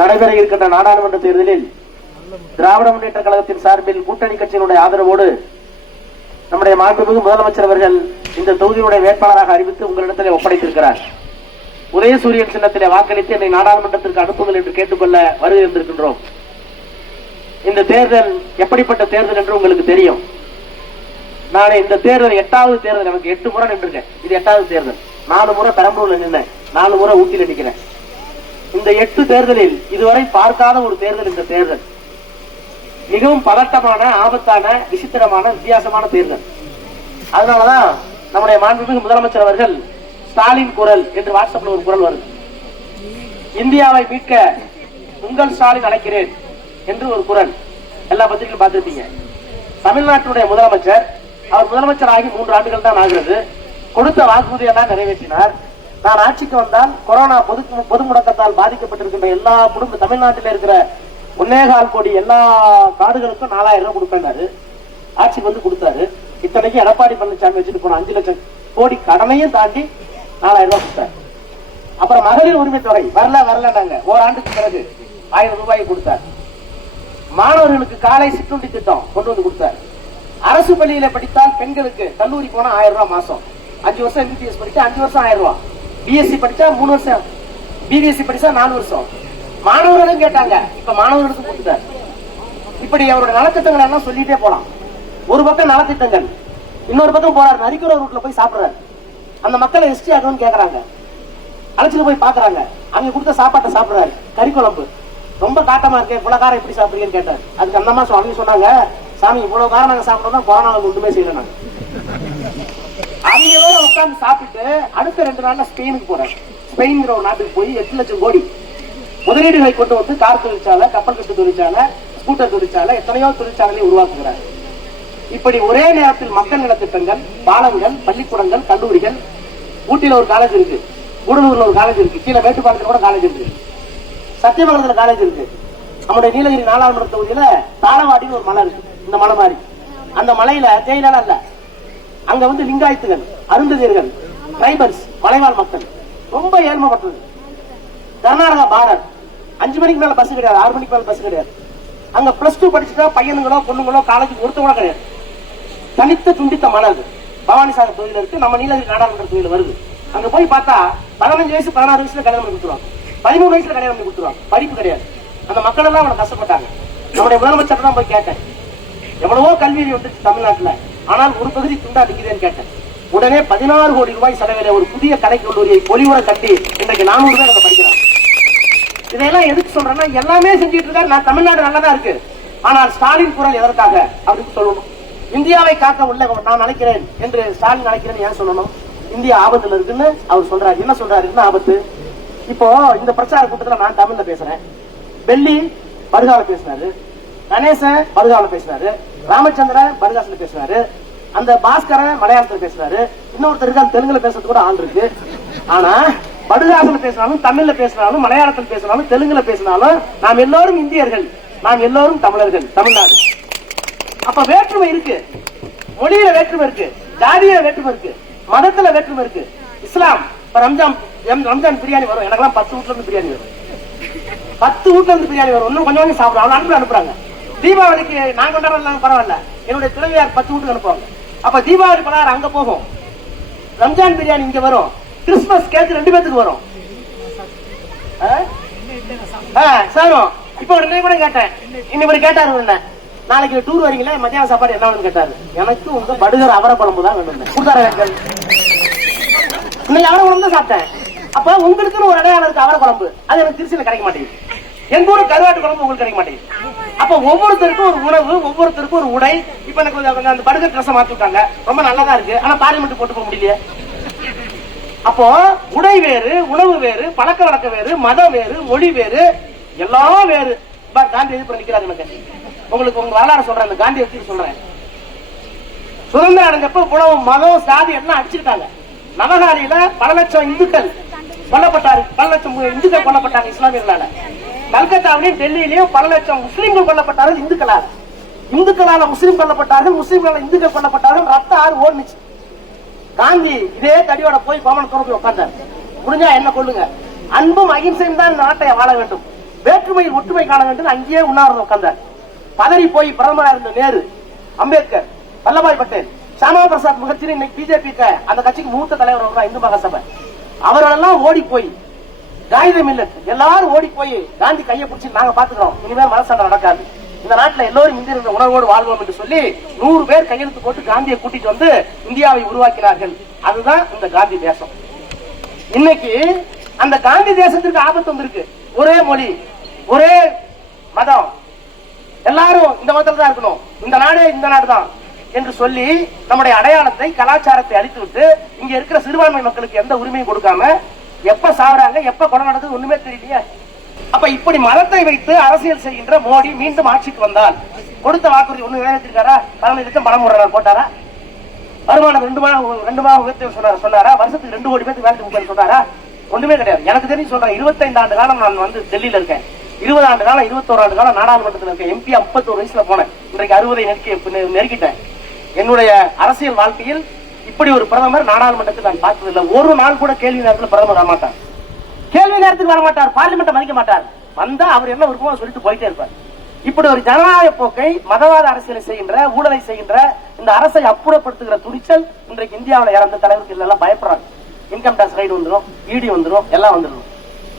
நடைபெற இருக்கின்ற நாடாளுமன்ற தேர்தலில் திராவிட முன்னேற்ற கழகத்தின் சார்பில் கூட்டணி கட்சியினுடைய ஆதரவோடு நம்முடைய மாண்புமிகு முதலமைச்சர் அவர்கள் இந்த தொகுதியுடைய வேட்பாளராக அறிவித்து உங்களிடத்திலே ஒப்படைத்திருக்கிறார். உதயசூரியன் சின்னத்திலே வாக்களித்து என்னை நாடாளுமன்றத்திற்கு அனுப்புங்கள் என்று கேட்டுக்கொள்ள வருகை இருந்திருக்கின்றோம். இந்த தேர்தல் எப்படிப்பட்ட தேர்தல் என்று உங்களுக்கு தெரியும். நானே இந்த தேர்தல் 8வது தேர்தல், எனக்கு 8 முறை நின்றுங்க. இது 8வது தேர்தல். 4 முறை பெரம்பலூர்ல நின்றேன், 4 முறை ஊட்டியில நிக்கிறேன். இந்த 8 தேர்தலில் இதுவரை பார்க்காத ஒரு தேர்தல் இந்த தேர்தல். மிகவும் பதட்டமான, ஆபத்தான, விசித்திரமான, வித்தியாசமான தேர்தல். அதனாலதான் நம்முடைய மாண்புமிகு முதலமைச்சர் அவர்கள் ஸ்டாலின் குரல் என்று வாட்ஸ்அப்ல ஒரு குரல் வருது. இந்தியாவை மீட்க உங்கள் ஸ்டாலின் அழைக்கிறேன் என்று ஒரு குரல் எல்லா பத்திரிகையும் பார்த்திருப்பீங்க. தமிழ்நாட்டுடைய முதலமைச்சர், அவர் முதலமைச்சர் ஆகி 3 ஆண்டுகள் தான் ஆகிறது. கொடுத்த வாக்குறுதியெல்லாம் நிறைவேற்றினார். நான் ஆட்சிக்கு வந்தால் கொரோனா பொது முடக்கத்தால் பாதிக்கப்பட்டிருக்கின்ற எல்லா தமிழ்நாட்டில் இருக்கிற 1.25 கோடி எல்லா காடுகளுக்கும் 4000 ரூபாய் கொடுப்பேன்னாரு. ஆட்சிக்கு வந்து கொடுத்தாரு. இத்தனைக்கு எடப்பாடி பழனிசாமி வச்சுட்டு போன 5 லட்சம் கோடி கடனையும் தாண்டி 4000 ரூபாய் கொடுத்தாரு. அப்புறம் மகளிர் உரிமை தொகை வரலன்னாங்க. ஓராண்டுக்கு பிறகு 1000 ரூபாய் கொடுத்தார். மாணவர்களுக்கு காலை சிற்றுண்டி திட்டம் கொண்டு வந்து கொடுத்தார். அரசு பள்ளியில படித்தால் பெண்களுக்கு கல்லூரி போனா 1000 ரூபாய் மாசம். 5 வருஷம் MBBS படிச்சா 5 வருஷம் 1000 ரூபாய். BSc படிச்சா 3 வருஷம், BVSc படிச்சா 4 வருஷம். மாணவர்களும் கேட்டாங்க, இப்ப மாணவர்களுக்கு கொடுத்தார். இப்படி அவருடைய நலத்திட்டங்கள் எல்லாம் சொல்லிட்டே போலாம். ஒரு பக்கம் நலத்திட்டங்கள், இன்னொரு பக்கம் போறாரு நரிக்குற ரூட்ல போய் சாப்பிடுறாரு. அந்த மக்களை எஸ்டி ஆகணும்னு கேக்குறாங்க, அழைச்சிட்டு போய் பாக்குறாங்க. அங்க கொடுத்த சாப்பாட்டை சாப்பிடுறாரு. கறி குழம்பு ரொம்ப காட்டமா இருக்கு, இவ்வளவு காரம் எப்படி சாப்பிடுறீங்கன்னு கேட்டாரு. அதுக்கு அந்த அம்மா அவங்க சொன்னாங்க, சாமி இவ்வளவு காரம் நாங்க சாப்பிட்டோம், கொரோனாவுக்கு ஒன்றுமே செய்யல. நாங்க அவங்க வேற உட்கார்ந்து சாப்பிட்டு அடுத்த 2 நாள்ல ஸ்பெயினுக்கு போறாரு. ஸ்பெயின்ங்கிற ஒரு நாட்டுக்கு போய் 8 லட்சம் கோடி முதலீடுகளை கொண்டு வந்து கார் தொழிற்சாலை, கப்பல் கட்டு தொழிற்சாலை, ஸ்கூட்டர் தொழிற்சாலை, எத்தனையோ தொழிற்சாலைகளை உருவாக்குகிறார். இப்படி ஒரே நேரத்தில் மக்கள் நலத்திட்டங்கள், பாலங்கள், பள்ளிக்கூடங்கள், கல்லூரிகள். ஊட்டியில ஒரு காலேஜ் இருக்கு, கூடலூர்ல ஒரு காலேஜ் இருக்கு, கீழே மேட்டுப்பாளையத்துல கூட காலேஜ் இருக்கு, சத்தியமங்கலத்துல காலேஜ் இருக்கு. நம்முடைய நீலகிரி நாடாளுமன்ற தொகுதியில தாளவாடின்னு ஒரு மலை இருக்கு. இந்த மலை மாதிரி அந்த மலையில தேயிலாம் இல்ல, அங்க வந்து லிங்காயத்துகள், அருந்ததியர்கள், டிரைபல்ஸ், மலைவாழ் மக்கள் ரொம்ப ஏழ்மைப்பட்டது. கர்நாடகா பார்டர். 5 மணிக்கு மேல பஸ் கிடையாது, 6 மணிக்கு மேல பஸ் கிடையாது. அங்க +2 படிச்சுட்டா பையனுங்களோ பொண்ணுங்களோ காலேஜுக்கு ஒருத்த கூட கிடையாது. தனித்த துண்டித்த மலை அது. பவானிசாகர் தொகுதியில இருக்கு, நம்ம நீலகிரி நாடாளுமன்ற தொகுதியில வருது. அங்க போய் பார்த்தா 15 வயசு 16 வயசுல கல்யாணம் பண்ணி கொடுத்துருவாங்க, 13 வயசுல கல்யாணம் பண்ணி கொடுத்துருவாங்க. படிப்பு கிடையாது. அந்த மக்கள் எல்லாம் அவனை கஷ்டப்பட்டாங்க. நம்முடைய முதலமைச்சர் தான் போய் கேட்டேன், எவ்வளவோ கல்வி வந்துச்சு தமிழ்நாட்டுல, ஆனால் ஒரு பகுதி துண்டா நிக்கிறேன்னு கேட்டேன். உடனே 16 கோடி ரூபாய் செலவில ஒரு புதிய கலை கல்லூரியை பொலிவுற கட்டி இன்றைக்கு 400 பேர் அங்க படிக்கிறாங்க. இதெல்லாம் எதுக்கு சொல்றேன்னா, எல்லாமே செஞ்சுட்டு இருக்காரு. நான் தமிழ்நாடு நல்லதா இருக்கு, ஆனால் ஸ்டாலின் குரல் எதற்காக அப்படின்னு சொல்லணும். இந்தியாவை காக்க உள்ள நான் நினைக்கிறேன் என்று ஸ்டாலின் நினைக்கிறேன் ஏன் சொல்லணும்? இந்தியா ஆபத்துல இருக்குன்னு அவர் சொல்றாரு. என்ன சொல்றாரு? என்ன ஆபத்து? இப்போ இந்த பிரச்சார கூட்டத்தில் நான் தமிழ்ல பேசுறேன், வெள்ளி பருகால பேசினாரு, கணேசன் பருகால பேசினாரு, ராமச்சந்திரன் பருகாசுல பேசினாரு, அந்த பாஸ்கரன் மலையாளத்துல பேசினாரு, இன்னொருத்தர் இருக்காரு தெலுங்குல பேசுறது கூட ஆள் இருக்கு. ஆனா படுகாசுல பேசினாலும், தமிழ்ல பேசினாலும், மலையாளத்தில் பேசினாலும், தெலுங்குல பேசினாலும் நாம் எல்லோரும் இந்தியர்கள், நாம் எல்லோரும் தமிழர்கள், தமிழ்நாடு. அப்ப வேற்றுமை இருக்கு, மொழியில வேற்றுமை இருக்கு, ஜாதியில வேற்றுமை இருக்கு, மதத்துல வேற்றுமை இருக்கு. இஸ்லாம் ரம்ஜான் பிரியாணி வரும், எனக்கெல்லாம் 10 வீட்டுல இருந்து பிரியாணி வரும், 10 வீட்டுல இருந்து பிரியாணி வரும். இன்னும் கொஞ்சம் கொஞ்சம் சாப்பிடுவோம், அனுப்புறாங்க. தீபாவளிக்கு நான் கொண்டாடுறாங்க பரவாயில்ல, என்னுடைய துணைவியார் 10 வீட்டுக்கு அனுப்புவாங்க. அப்ப தீபாவளி பலகாரம் அங்க போகும், ரம்ஜான் பிரியாணி இங்க வரும், கிறிஸ்துமஸ் கேக்கு 2 பேத்துக்கு வரும். சாரும் இப்ப ஒரு கூட கேட்டேன், இன்னைக்கு கேட்டாரு, நாளைக்கு டூர் வரீங்களா, மத்தியான சாப்பாடு என்ன வேணும்னு கேட்டாரு. எனக்கு உங்க படுகிற அவரை குழம்பு தான் வேணும் கொடுத்தாரு. இன்னைக்கு அவரை குழம்பு தான் சாப்பிட்டேன். அப்ப உங்களுக்குன்னு ஒரு அடையாளம் இருக்கு, அவரை குழம்பு, அது எனக்கு திருச்சியில கிடைக்க மாட்டேங்குது. எங்க ஊரு கருவாட்டு குழம்பு உங்களுக்கு கிடைக்க மாட்டேங்குது. அப்ப ஒவ்வொருத்தருக்கும் ஒரு உணவு, ஒவ்வொருத்தருக்கும் ஒரு உடை. இப்ப எனக்கு அந்த படுகர் ட்ரெஸ் மாத்தி விட்டாங்க, ரொம்ப நல்லதா இருக்கு, ஆனா பார்லிமெண்ட் போட்டு போக முடியல. அப்போ உடை வேறு, உணவு வேறு, பழக்க வழக்க வேறு, மதம் வேறு, மொழி வேறு, எல்லாம் வேறு. காந்தி எதிர்ப்பு நிக்கிறாரு. எனக்கு உங்களுக்கு உங்க வரலாறு சொல்றேன், அந்த காந்தி வச்சு சொல்றேன். சுதந்திரம் அடைஞ்சப்ப உணவு, மதம், சாதி எல்லாம் அடிச்சுட்டாங்க. நவகாரியில பல லட்சம் இந்துக்கள் கொல்லப்பட்டாரு, பல லட்சம் இந்துக்கள் கொல்லப்பட்டாங்க இஸ்லாமியர்களால. கல்கத்தாவிலையும் டெல்லியிலையும் பல லட்சம் முஸ்லீம்கள் கொல்லப்பட்டார்கள் இந்துக்களால். இந்துக்களால முஸ்லீம் கொல்லப்பட்டார்கள், முஸ்லீம்களால இந்துக்கள் கொல்லப்பட்டார்கள். ரத்த ஆறு ஓடுச்சு. காந்தி இதே தடியோட போய் கோமணத்தோட போய் உட்கார்ந்தார். முடிஞ்சா என்ன கொள்ளுங்க, அன்பும் அகிம்சையும் தான் நாட்டை வாழ வேண்டும், வேற்றுமையில் ஒற்றுமை காண வேண்டும் அங்கேயே உண்ணாவிரதம் உட்கார்ந்தார். பதறி போய் பிரதமராக இருந்த நேரு, அம்பேத்கர், வல்லபாய் பட்டேல், ஷாமா பிரசாத் முகர்ஜி, இன்னைக்கு பிஜேபி அந்த கட்சிக்கு மூத்த தலைவர் இந்து மகாசபை, அவர்களெல்லாம் ஓடி போய் காகிதம் இல்ல எல்லாரும் ஓடி போய் காந்தி கையை பிடிச்சி நாங்க பாத்துக்கிறோம், இனிமேல் மனசண்டை நடக்காது, இந்த நாட்டில் எல்லோரும் இந்திய உணர்வோடு வாழ்வோம் என்று சொல்லி 100 பேர் கையெழுத்து போட்டு காந்தியை கூட்டிட்டு வந்து இந்தியாவை உருவாக்கினார்கள். அதுதான் இந்த காந்தி தேசம். இன்னைக்கு அந்த காந்தி தேசத்திற்கு ஆபத்து வந்திருக்கு. ஒரே மொழி, ஒரே மதம், எல்லாரும் இந்த மதத்தில் தான் இருக்கணும், இந்த நாடே இந்த நாடு தான் என்று சொல்லி நம்முடைய அடையாளத்தை கலாச்சாரத்தை அழித்து விட்டு இங்க இருக்கிற சிறுபான்மை மக்களுக்கு எந்த உரிமையும் கொடுக்காம எப்ப சாவறாங்க, எப்ப கொலை நடந்தது ஒண்ணுமே தெரியலையே. அப்ப இப்படி மதத்தை வைத்து அரசியல் செய்கின்ற மோடி மீண்டும் ஆட்சிக்கு வந்தால் கொடுத்த வாக்குறுதி ஒண்ணு நிறைவேற்றிருக்காரா? 15 லட்சம் பணம் போட்டாரா? வருமானம் 2 மாதம் உயர்த்தி சொன்னாரா? வருஷத்துக்கு 2 கோடி பேருக்கு வேலை கொடுக்க சொன்னாரா? ஒண்ணுமே கிடையாது. எனக்கு தெரிஞ்சு சொல்றேன், 25 ஆண்டு காலம் நான் வந்து டெல்லியில இருக்கேன், 20 ஆண்டு காலம் 21 ஆண்டு காலம் நாடாளுமன்றத்தில் இருக்கேன். எம்பி 51 வயசுல போனேன், இன்றைக்கு 60 நெருக்கிட்டேன். என்னுடைய அரசியல் வாழ்க்கையில் இப்படி ஒரு பிரதமர் நாடாளுமன்றத்தில் நான் பார்த்ததில்லை. ஒரு நாள் கூட கேள்வி நேரத்தில் பிரதமர் வரமாட்டார், கேள்வி நேரத்துக்கு வரமாட்டார், பார்லிமெண்ட் மதிக்க மாட்டார். வந்தா அவர் என்ன விருப்பமோ சொல்லிட்டு போயிட்டே இருப்பார். இப்படி ஒரு ஜனநாயக போக்கை, மதவாத அரசியலை செய்கின்ற, ஊழலை செய்கின்ற இந்த அரசை அப்புறப்படுத்துகிற துணிச்சல் இன்றைக்கு இந்தியாவில் இறந்த தலைவர்கள் எல்லாம் பயப்படுறாங்க. இன்கம் டாக்ஸ் ரைடு வந்துடும், இடி வந்துடும், எல்லாம் வந்துடும்.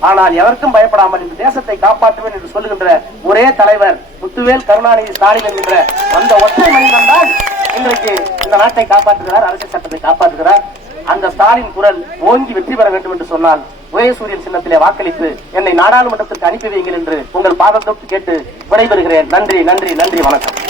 ஆனால் எதற்கும் பயப்படாமல் இந்த தேசத்தை காப்பாற்றுவேன் என்று சொல்லுகின்ற ஒரே தலைவர் முத்துவேல் கருணாநிதி ஸ்டாலின் என்கின்ற அந்த ஒற்றை மனிதன் தான் இன்றைக்கு இந்த நாட்டை காப்பாற்றுகிறார், அரசியல் சட்டத்தை காப்பாற்றுகிறார். அந்த ஸ்டாலின் குரல் ஓங்கி வெற்றி பெற வேண்டும் என்று சொன்னால் உதயசூரியன் சின்னத்திலே வாக்களித்து என்னை நாடாளுமன்றத்திற்கு அனுப்பி வையுங்கள் என்று உங்கள் பாதத்தொட்டு கேட்டு விடைபெறுகிறேன். நன்றி, நன்றி, நன்றி, வணக்கம்.